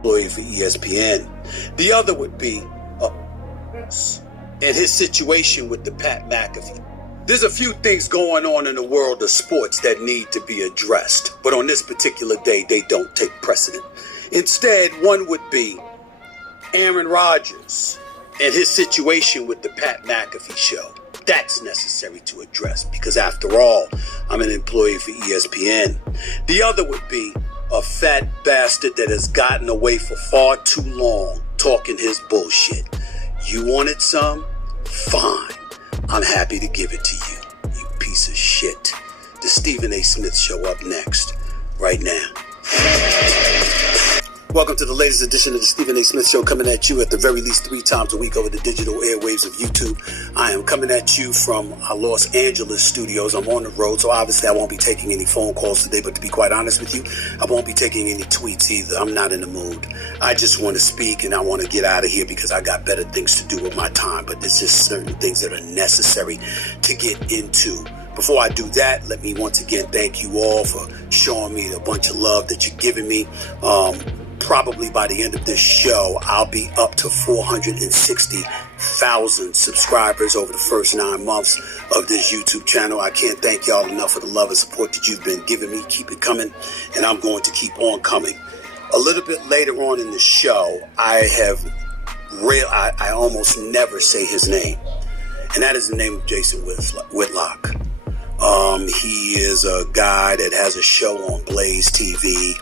employee for ESPN. The other would be in his situation with the Pat McAfee. There's a few things going on in the world of sports that need to be addressed, but on this particular day, they don't take precedent. Instead, one would be Aaron Rodgers and his situation with the Pat McAfee show. That's necessary to address because, after all, I'm an employee for ESPN. The other would be a fat bastard that has gotten away for far too long talking his bullshit. You wanted some? Fine. I'm happy to give it to you, you piece of shit. The Stephen A. Smith Show up next, right now. Welcome to the latest edition of the Stephen A. Smith Show, coming at you at the very least 3 times a week over the digital airwaves of YouTube. I am coming at you from our Los Angeles studios. I'm on the road, so obviously I won't be taking any phone calls today, but to be quite honest with you, I won't be taking any tweets either. I'm not in the mood. I just want to speak and I want to get out of here because I got better things to do with my time, but there's just certain things that are necessary to get into. Before I do that, let me once again thank you all for showing me a bunch of love that you're giving me. Probably by the end of this show, I'll be up to 460,000 subscribers over the first 9 months of this YouTube channel. I can't thank y'all enough for the love and support that you've been giving me. Keep it coming, and I'm going to keep on coming. A little bit later on in the show, I almost never say his name, and that is the name of Jason Whitlock. He is a guy that has a show on Blaze TV.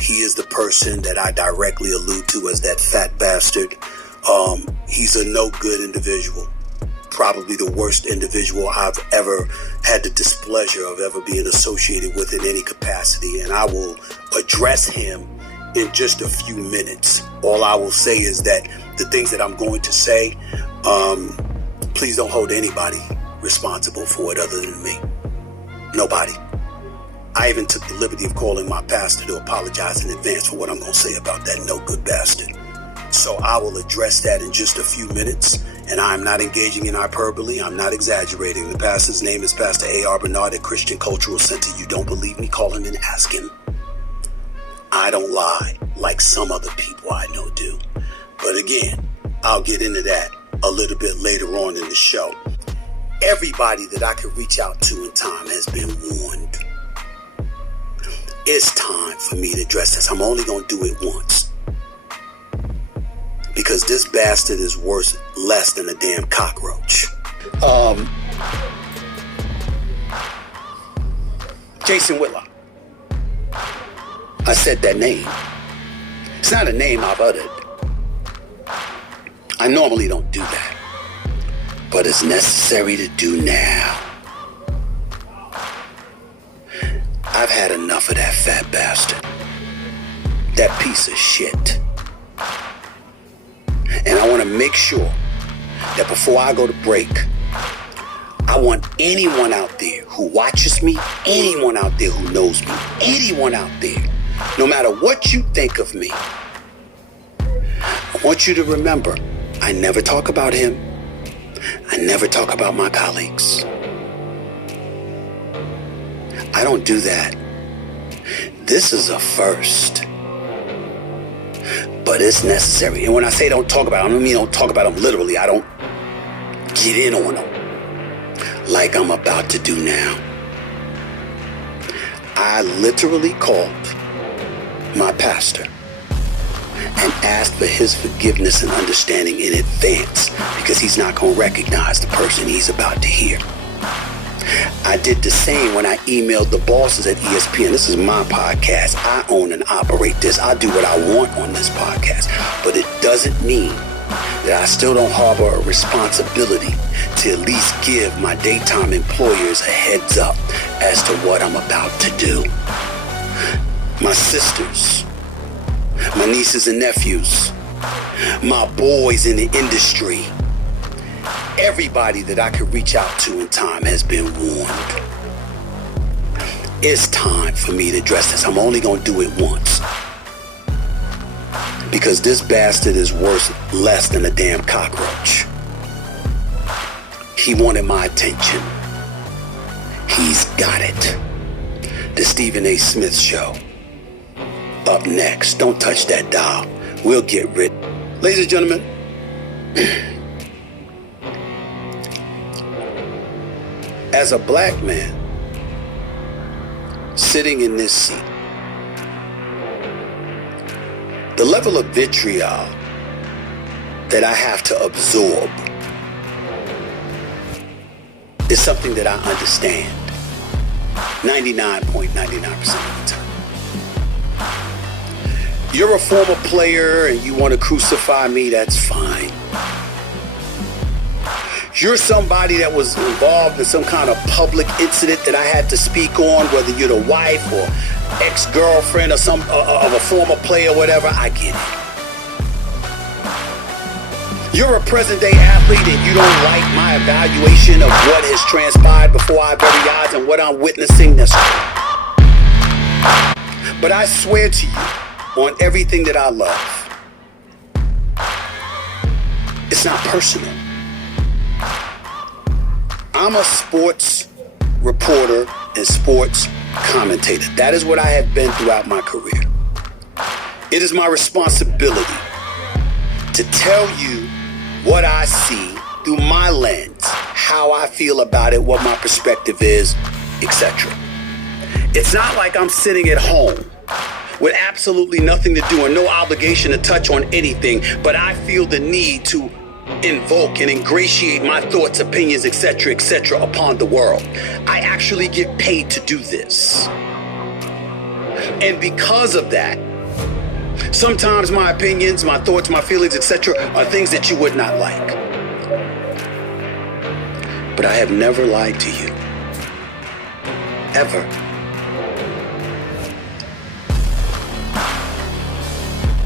He is the person that I directly allude to as that fat bastard. He's a no good individual. Probably the worst individual I've ever had the displeasure of ever being associated with in any capacity. And I will address him in just a few minutes. All I will say is that the things that I'm going to say, please don't hold anybody responsible for it other than me. Nobody. I even took the liberty of calling my pastor to apologize in advance for what I'm going to say about that no good bastard. So I will address that in just a few minutes, and I'm not engaging in hyperbole. I'm not exaggerating. The pastor's name is Pastor A.R. Bernard at Christian Cultural Center. You don't believe me? Call him and ask him. I don't lie like some other people I know do. But again, I'll get into that a little bit later on in the show. Everybody that I could reach out to in time has been warned. It's time for me to address this. I'm only going to do it once. Because this bastard is worth less than a damn cockroach. Jason Whitlock. I said that name. It's not a name I've uttered. I normally don't do that. But it's necessary to do now. I've had enough of that fat bastard. That piece of shit. And I want to make sure that before I go to break, I want anyone out there who watches me, anyone out there who knows me, anyone out there, no matter what you think of me, I want you to remember, I never talk about him. I never talk about my colleagues. I don't do that. This is a first. But it's necessary. And when I say don't talk about them, I don't mean don't talk about them literally. I don't get in on them like I'm about to do now. I literally called my pastor and asked for his forgiveness and understanding in advance because he's not going to recognize the person he's about to hear. I did the same when I emailed the bosses at ESPN. This is my podcast. I own and operate this. I do what I want on this podcast. But it doesn't mean that I still don't harbor a responsibility to at least give my daytime employers a heads up as to what I'm about to do. My sisters, my nieces and nephews, my boys in the industry, everybody that I could reach out to in time has been warned. It's time for me to address this. I'm only going to do it once. Because this bastard is worth less than a damn cockroach. He wanted my attention. He's got it. The Stephen A. Smith Show. Up Up next, don't touch that dial. We'll get rid. Ladies and gentlemen, as a black man sitting in this seat, the level of vitriol that I have to absorb is something that I understand 99.99% of the time. You're a former player and you want to crucify me, that's fine. You're somebody that was involved in some kind of public incident that I had to speak on, whether you're the wife or ex-girlfriend or some of a former player or whatever, I get it. You're a present-day athlete and you don't like my evaluation of what has transpired before our very eyes and what I'm witnessing. That's right. But I swear to you, on everything that I love, it's not personal. I'm a sports reporter and sports commentator. That is what I have been throughout my career. It is my responsibility to tell you what I see through my lens, how I feel about it, what my perspective is, etc. It's not like I'm sitting at home with absolutely nothing to do and no obligation to touch on anything, but I feel the need to invoke and ingratiate my thoughts, opinions, etc., upon the world. I actually get paid to do this. And because of that, sometimes my opinions, my thoughts, my feelings, etc., are things that you would not like. But I have never lied to you. Ever.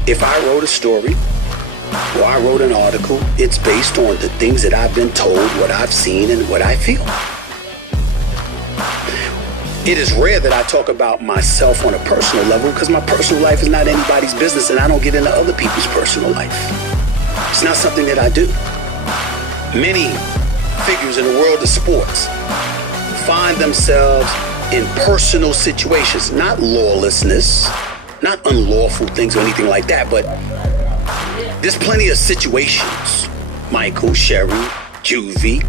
If I wrote a story or I wrote an article, it's based on the things that I've been told, what I've seen, and what I feel. It is rare that I talk about myself on a personal level because my personal life is not anybody's business and I don't get into other people's personal life. It's not something that I do. Many figures in the world of sports find themselves in personal situations, not lawlessness, not unlawful things or anything like that, but there's plenty of situations, Michael, Sherry, Juvie,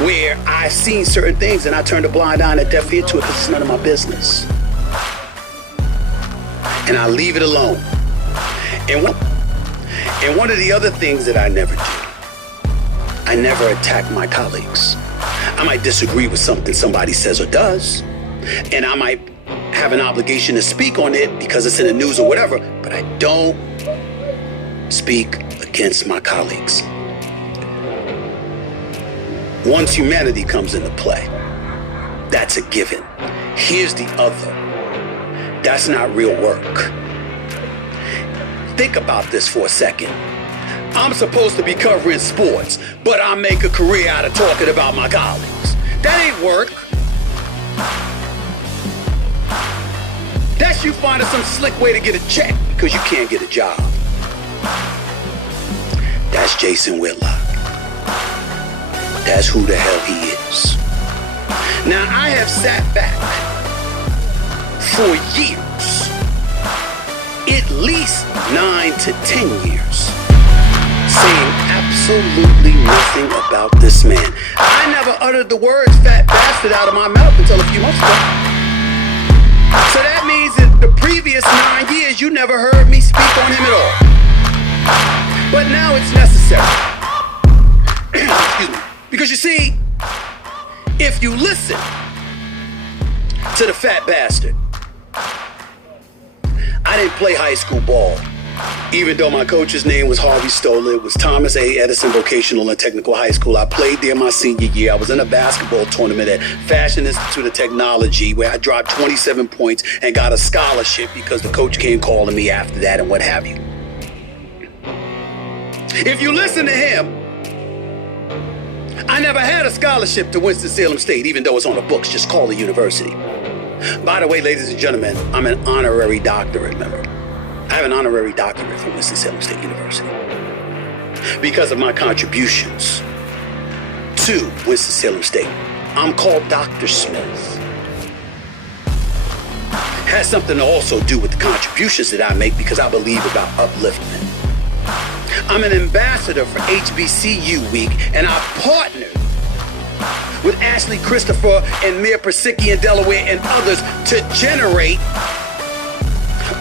where I've seen certain things and I turned a blind eye and a deaf ear to it because it's none of my business. And I leave it alone. And one of the other things that I never do, I never attack my colleagues. I might disagree with something somebody says or does, and I might have an obligation to speak on it because it's in the news or whatever, but I don't speak against my colleagues. Once humanity comes into play, that's a given. Here's the other. That's not real work. Think about this for a second. I'm supposed to be covering sports, but I make a career out of talking about my colleagues. That ain't work. That's you finding some slick way to get a check because you can't get a job. That's Jason Whitlock. That's who the hell he is. Now, I have sat back for years, at least 9 to 10 years, saying absolutely nothing about this man. I never uttered the words fat bastard out of my mouth until a few months ago. So that means that the previous 9 years, you never heard me speak on him at all. But now it's necessary. Excuse me. Because you see, if you listen to the fat bastard, I didn't play high school ball. Even though my coach's name was Harvey Stoller, it was Thomas A. Edison Vocational and Technical High School. I played there my senior year. I was in a basketball tournament at Fashion Institute of Technology where I dropped 27 points and got a scholarship because the coach came calling me after that and what have you. If you listen to him, I never had a scholarship to Winston-Salem State, even though it's on the books. Just call the university. By the way, ladies and gentlemen, I'm an honorary doctorate member. I have an honorary doctorate from Winston-Salem State University because of my contributions to Winston-Salem State. I'm called Dr. Smith. has something to also do with the contributions that I make because I believe about upliftment. I'm an ambassador for HBCU Week, and I partnered with Ashley Christopher and Mayor Persicki in Delaware and others to generate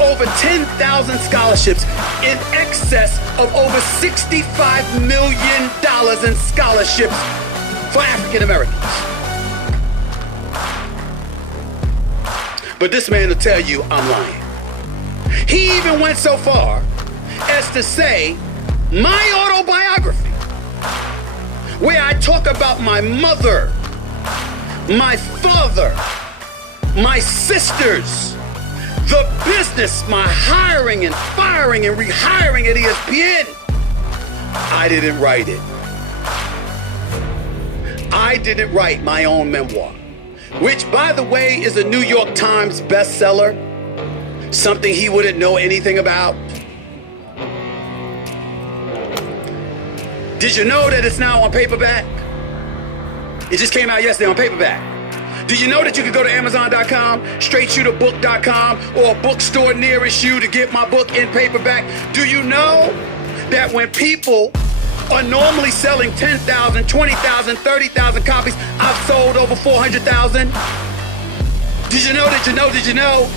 over 10,000 scholarships in excess of over $65 million in scholarships for African Americans. But this man will tell you I'm lying. He even went so far as to say my autobiography, where I talk about my mother, my father, my sisters, the business, my hiring and firing and rehiring at ESPN. I didn't write it. I didn't write my own memoir, which, by the way, is a New York Times bestseller, something he wouldn't know anything about. Did you know that it's now on paperback? It just came out yesterday on paperback. Did you know that you could go to Amazon.com, StraightShooterBook.com, or a bookstore nearest you to get my book in paperback? Do you know that when people are normally selling 10,000, 20,000, 30,000 copies, I've sold over 400,000? Did you know, did you know?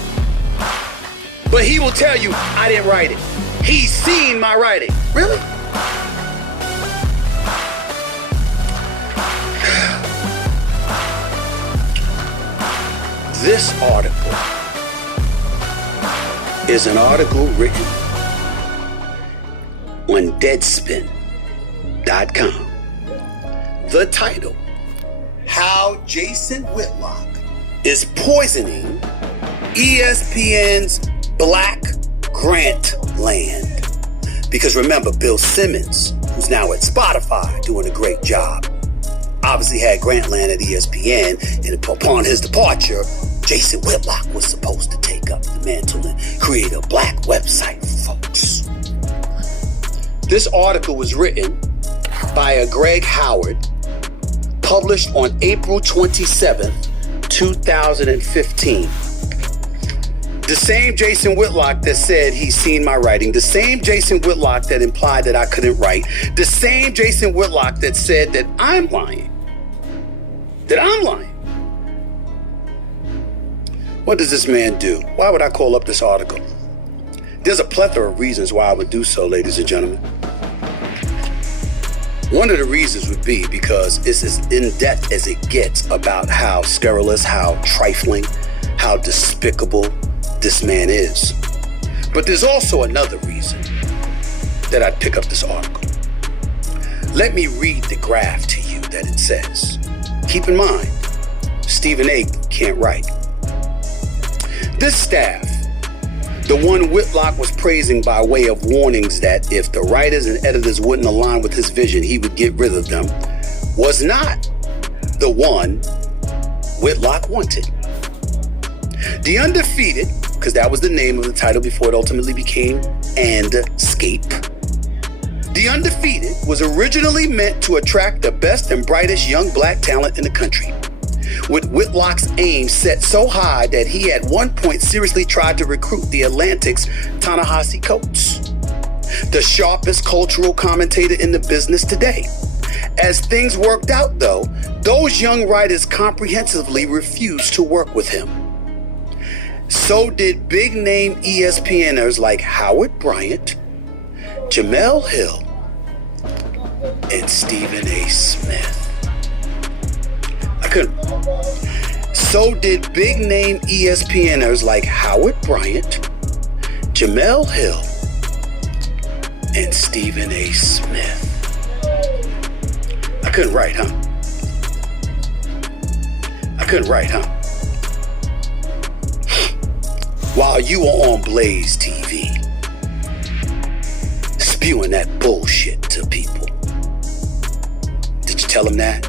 But he will tell you, I didn't write it. He's seen my writing. Really? This article is an article written on Deadspin.com. The title, How Jason Whitlock is Poisoning ESPN's Black Grant Land. Because remember, Bill Simmons, who's now at Spotify doing a great job, obviously had Grantland at ESPN, and upon his departure, Jason Whitlock was supposed to take up the mantle and create a black website, folks. This article was written by a Greg Howard, published on April 27th, 2015. The same Jason Whitlock that said he's seen my writing, the same Jason Whitlock that implied that I couldn't write, the same Jason Whitlock that said that I'm lying. What does this man do? Why would I call up this article? There's a plethora of reasons why I would do so, ladies and gentlemen. One of the reasons would be because it's as in-depth as it gets about how scurrilous, how trifling, how despicable this man is. But there's also another reason that I'd pick up this article. Let me read the graph to you that it says. Keep in mind, Stephen A. can't write. This staff, the one Whitlock was praising by way of warnings that if the writers and editors wouldn't align with his vision, he would get rid of them, was not the one Whitlock wanted. The Undefeated, because that was the name of the title before it ultimately became Andscape. The Undefeated was originally meant to attract the best and brightest young black talent in the country, with Whitlock's aim set so high that he at one point seriously tried to recruit the Atlantic's Ta-Nehisi Coates, the sharpest cultural commentator in the business today. As things worked out, though, those young writers comprehensively refused to work with him. So did big-name ESPNers like Howard Bryant, Jamel Hill, and Stephen A. Smith. So did big-name ESPNers like Howard Bryant, Jamel Hill, and Stephen A. Smith. I couldn't write, huh? While you were on Blaze TV, spewing that bullshit to people. Did you tell them that?